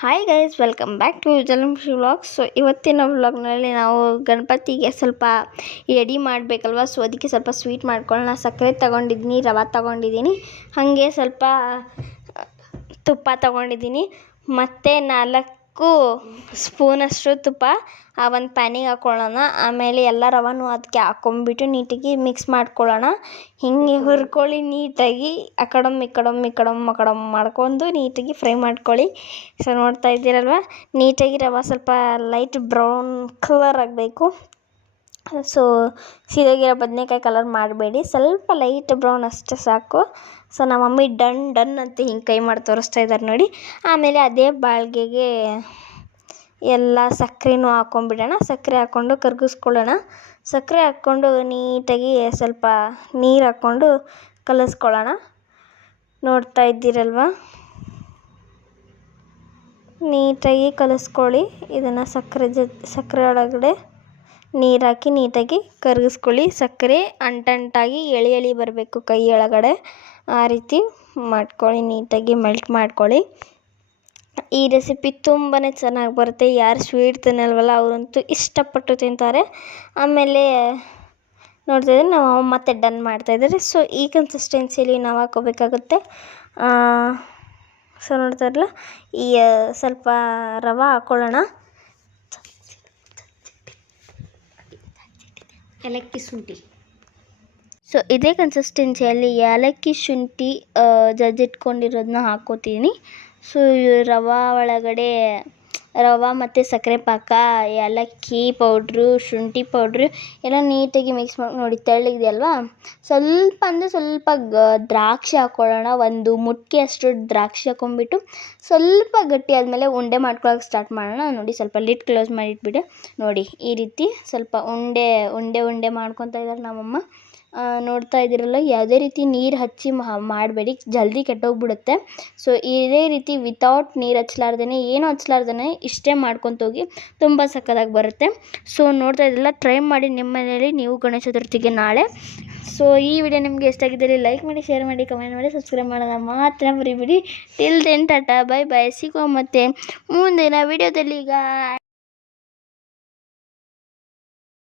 Hi guys welcome back to ಜಲಂಶಿ vlog so ಇವತ್ತಿನ ವ್ಲಾಗ್ನಲ್ಲಿ ನಾವು ಗಣಪತಿಗೆ ಸ್ವಲ್ಪ ಎಡಿ ಮಾಡಬೇಕಲ್ವ? ಸೊ ಅದಕ್ಕೆ ಸ್ವಲ್ಪ ಸ್ವೀಟ್ ಮಾಡ್ಕೊಳ್ಳೋಣ. ಸಕ್ಕರೆ ತಗೊಂಡಿದ್ದೀನಿ, ರವೆ ತಗೊಂಡಿದ್ದೀನಿ, ಹಾಗೆ ಸ್ವಲ್ಪ ತುಪ್ಪ ತಗೊಂಡಿದ್ದೀನಿ, ಮತ್ತು ನಾಲ್ಕು ಸ್ಪೂನಷ್ಟು ತುಪ್ಪ, ಆ ಒಂದು ಪ್ಯಾನಿಗೆ ಹಾಕ್ಕೊಳ್ಳೋಣ ಆಮೇಲೆ ಎಲ್ಲ ರವೆನೂ ಅದಕ್ಕೆ ಹಾಕ್ಕೊಂಬಿಟ್ಟು ನೀಟಾಗಿ ಮಿಕ್ಸ್ ಮಾಡ್ಕೊಳ್ಳೋಣ. ಹಿಂಗೆ ಹುರ್ಕೊಳ್ಳಿ ನೀಟಾಗಿ ಆ ಕಡಮ್ ಈ ಕಡಮ್ ಈ ಮಾಡ್ಕೊಂಡು ನೀಟಾಗಿ ಫ್ರೈ ಮಾಡ್ಕೊಳ್ಳಿ. ಸೊ, ನೋಡ್ತಾ ಇದ್ದೀರಲ್ವ? ನೀಟಾಗಿ ರವೆ ಸ್ವಲ್ಪ ಲೈಟ್ ಬ್ರೌನ್ ಕಲರ್ ಆಗಬೇಕು. ಸೊ ಸೀದೋಗಿರೋ ಬದನೇಕಾಯಿ ಕಲರ್ ಮಾಡಬೇಡಿ. ಸ್ವಲ್ಪ ಲೈಟ್ ಬ್ರೌನ್ ಅಷ್ಟೇ ಸಾಕು. ಸೊ ನಮ್ಮ ಮಮ್ಮಿ ಡನ್ ಡನ್ ಅಂತ ಹಿಂಗೆ ಕೈ ಮಾಡಿ ತೋರಿಸ್ತಾ ಇದ್ದಾರೆ ನೋಡಿ. ಆಮೇಲೆ ಅದೇ ಬಾಳ್ಗೆಗೆ ಎಲ್ಲ ಸಕ್ಕರೆನೂ ಹಾಕೊಂಡ್ಬಿಡೋಣ. ಸಕ್ಕರೆ ಹಾಕ್ಕೊಂಡು ಕರಗಿಸ್ಕೊಳ್ಳೋಣ. ಸಕ್ಕರೆ ಹಾಕ್ಕೊಂಡು ನೀಟಾಗಿ ಸ್ವಲ್ಪ ನೀರು ಹಾಕ್ಕೊಂಡು ಕಲಿಸ್ಕೊಳ್ಳೋಣ. ನೋಡ್ತಾ ಇದ್ದೀರಲ್ವ? ನೀಟಾಗಿ ಕಲಿಸ್ಕೊಳ್ಳಿ. ಇದನ್ನು ಸಕ್ಕರೆ ಜೊ ಸಕ್ಕರೆ ಒಳಗಡೆ ನೀರು ಹಾಕಿ ನೀಟಾಗಿ ಕರಗಿಸ್ಕೊಳ್ಳಿ. ಸಕ್ಕರೆ ಅಂಟಂಟಾಗಿ ಎಳೆ ಎಳೆ ಬರಬೇಕು ಕೈ ಒಳಗಡೆ. ಆ ರೀತಿ ಮಾಡ್ಕೊಳ್ಳಿ, ನೀಟಾಗಿ ಮೆಲ್ಟ್ ಮಾಡ್ಕೊಳ್ಳಿ. ಈ ರೆಸಿಪಿ ತುಂಬಾ ಚೆನ್ನಾಗಿ ಬರುತ್ತೆ. ಯಾರು ಸ್ವೀಟ್ ತಿನ್ನಲ್ವಲ್ಲ, ಅವರಂತೂ ಇಷ್ಟಪಟ್ಟು ತಿಂತಾರೆ. ಆಮೇಲೆ ನೋಡ್ತಾ ಇದ್ರೆ ನಾವು ಮತ್ತೆ ಡನ್ ಮಾಡ್ತಾಯಿದ್ದಾರೆ ಸೊ ಈ ಕನ್ಸಿಸ್ಟೆನ್ಸಿಲಿ ನಾವು ಹಾಕೋಬೇಕಾಗುತ್ತೆ ಸೊ ನೋಡ್ತಾ ಇರಲ್ಲ ಈ ಸ್ವಲ್ಪ ರವೆ ಹಾಕ್ಕೊಳ್ಳೋಣ ಏಲಕ್ಕಿ ಶುಂಠಿ. ಸೊ ಇದೇ ಕನ್ಸಿಸ್ಟೆನ್ಸಿಯಲ್ಲಿ ಏಲಕ್ಕಿ ಶುಂಠಿ ಜಜ್ಜಿಟ್ಕೊಂಡಿರೋದನ್ನ ಹಾಕ್ಕೋತೀನಿ ಸೊ ರವೆ ಒಳಗಡೆ ರವೆ ಮತ್ತು ಸಕ್ಕರೆ ಪಾಕ, ಏಲಕ್ಕಿ ಪೌಡ್ರು ಶುಂಠಿ ಪೌಡ್ರು ಎಲ್ಲ ನೀಟಾಗಿ ಮಿಕ್ಸ್ ಮಾಡಿ, ನೋಡಿ ತೆಳ್ಳಗಿದೆಯಲ್ವಾ ಸ್ವಲ್ಪ ಅಂದರೆ ಸ್ವಲ್ಪ ದ್ರಾಕ್ಷಿ ಹಾಕ್ಕೊಳ್ಳೋಣ ಒಂದು ಮುಟ್ಕಿ ಅಷ್ಟು ದ್ರಾಕ್ಷಿ ಹಾಕ್ಕೊಂಬಿಟ್ಟು ಸ್ವಲ್ಪ ಗಟ್ಟಿ ಆದಮೇಲೆ ಉಂಡೆ ಮಾಡ್ಕೊಳಕ್ಕೆ ಸ್ಟಾರ್ಟ್ ಮಾಡೋಣ. ನೋಡಿ ಸ್ವಲ್ಪ ಲಿಡ್ ಕ್ಲೋಸ್ ಮಾಡಿಟ್ಬಿಟ್ಟು ನೋಡಿ ಈ ರೀತಿ ಸ್ವಲ್ಪ ಉಂಡೆ ಉಂಡೆ ಉಂಡೆ ಮಾಡ್ಕೊತಾ ಇದ್ದಾರೆ ನಮ್ಮಮ್ಮ. ನೋಡ್ತಾ ಇದ್ದೀರಲ್ಲ, ಯಾವುದೇ ರೀತಿ ನೀರು ಹಚ್ಚಿ ಮಾಡಬೇಡಿ, ಜಲ್ದಿ ಕೆಟ್ಟೋಗ್ಬಿಡುತ್ತೆ. ಸೊ ಇದೇ ರೀತಿ ವಿತೌಟ್ ನೀರು ಹಚ್ಲಾರ್ದೇ ಏನು ಹಚ್ಲಾರ್ದೇ ಇಷ್ಟೇ ಮಾಡ್ಕೊತ ಹೋಗಿ ತುಂಬ ಸಕ್ಕತ್ತಾಗಿ ಬರುತ್ತೆ. ಸೊ ನೋಡ್ತಾ ಇದ್ರಲ್ಲ ಟ್ರೈ ಮಾಡಿ ನಿಮ್ಮ ಮನೆಯಲ್ಲಿ ನೀವು ಗಣೇಶ ಚತುರ್ಥಿಗೆ ನಾಳೆ. ಸೊ ಈ ವಿಡಿಯೋ ನಿಮಗೆ ಇಷ್ಟ ಆಗಿದ್ದಲ್ಲಿ ಲೈಕ್ ಮಾಡಿ ಶೇರ್ ಮಾಡಿ ಕಮೆಂಟ್ ಮಾಡಿ ಸಬ್ಸ್ಕ್ರೈಬ್ ಮಾಡೋಣ ಮಾತ್ರ ಮರಿಬಿಡಿ. Till then ta-ta bye bye ಸಿಗೋ ಮತ್ತು ಮುಂದಿನ ವಿಡಿಯೋದಲ್ಲಿ ಈಗ.